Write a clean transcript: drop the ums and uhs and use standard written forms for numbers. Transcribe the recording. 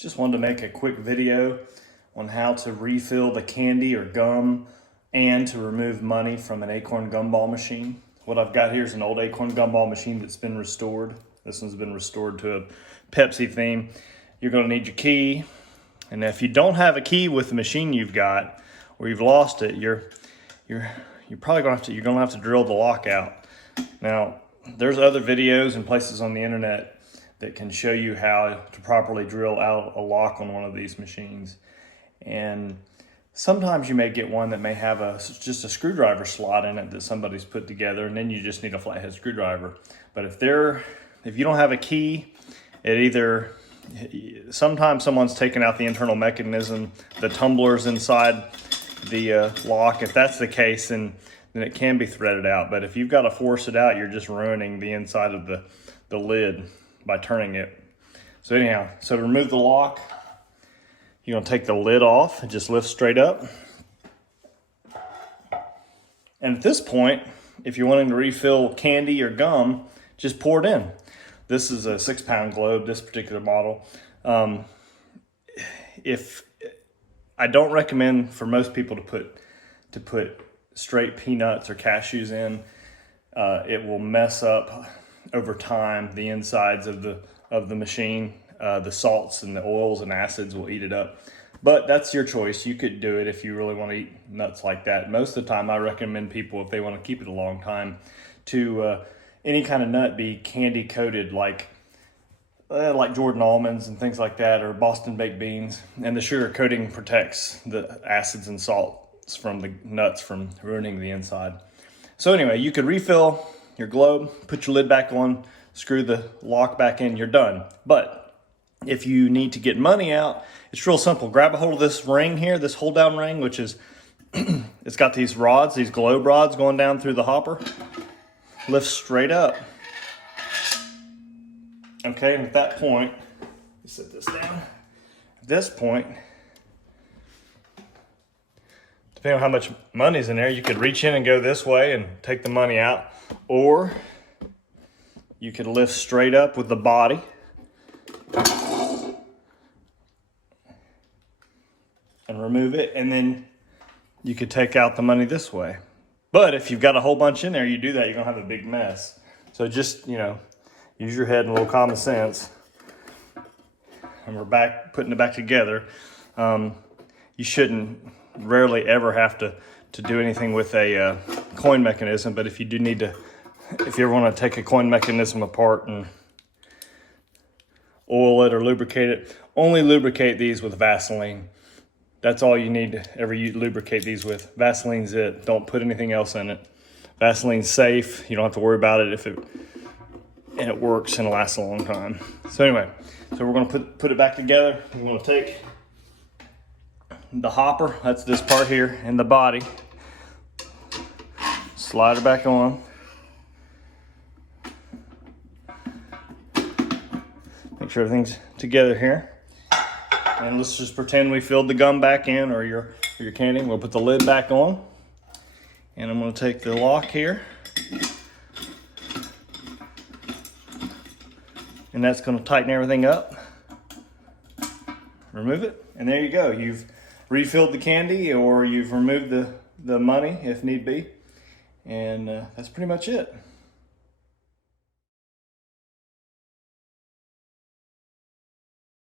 Just wanted to make a quick video on how to refill the candy or gum and to remove money from an Acorn Gumball machine. What I've got here is an old Acorn Gumball machine that's been restored. This one's been restored to a Pepsi theme. You're gonna need your key. And if you don't have a key with the machine you've got, or you've lost it, you're probably gonna have to drill the lock out. Now, there's other videos and places on the internet that can show you how to properly drill out a lock on one of these machines. And sometimes you may get one that may have just a screwdriver slot in it that somebody's put together, and then you just need a flathead screwdriver. But if you don't have a key, sometimes someone's taken out the internal mechanism, the tumblers inside the lock. If that's the case, then it can be threaded out. But if you've got to force it out, you're just ruining the inside of the lid by turning it. So anyhow, to remove the lock, you're gonna take the lid off. It just lifts straight up. And at this point, if you're wanting to refill candy or gum, just pour it in. This is a 6-pound globe, this particular model. If I don't recommend for most people to put straight peanuts or cashews in. It will mess up over time the insides of the machine. The salts and the oils and acids will eat it up. But that's your choice. You could do it if you really want to eat nuts like that. Most of the time I recommend people, if they want to keep it a long time, to any kind of nut be candy coated, like Jordan almonds and things like that, or Boston baked beans. And the sugar coating protects the acids and salts from the nuts from ruining the inside. So anyway, you could refill your globe, put your lid back on, screw the lock back in, you're done. But if you need to get money out, it's real simple. Grab a hold of this ring here, this hold down ring, which is, it's got these rods, these globe rods going down through the hopper. Lift straight up. Okay, and at that point, set this down. At this point, depending on how much money's in there, you could reach in and go this way and take the money out, or you could lift straight up with the body and remove it, and then you could take out the money this way. But if you've got a whole bunch in there, you do that, you're gonna have a big mess. So just, use your head and a little common sense. And we're back, putting it back together. You shouldn't rarely ever have to do anything with a coin mechanism, but if you do need to, if you ever want to take a coin mechanism apart and oil it or lubricate it, only lubricate these with Vaseline. That's all you need to ever lubricate these with. Vaseline's it. Don't put anything else in it. Vaseline's safe. You don't have to worry about it and it works and lasts a long time. So anyway, we're gonna put it back together. We're gonna take the hopper, that's this part here, and the body. Slide her back on. Make sure everything's together here. And let's just pretend we filled the gum back in, or your candy. We'll put the lid back on. And I'm gonna take the lock here. And that's gonna tighten everything up. Remove it, and there you go. You've refilled the candy, or you've removed the money if need be. And that's pretty much it.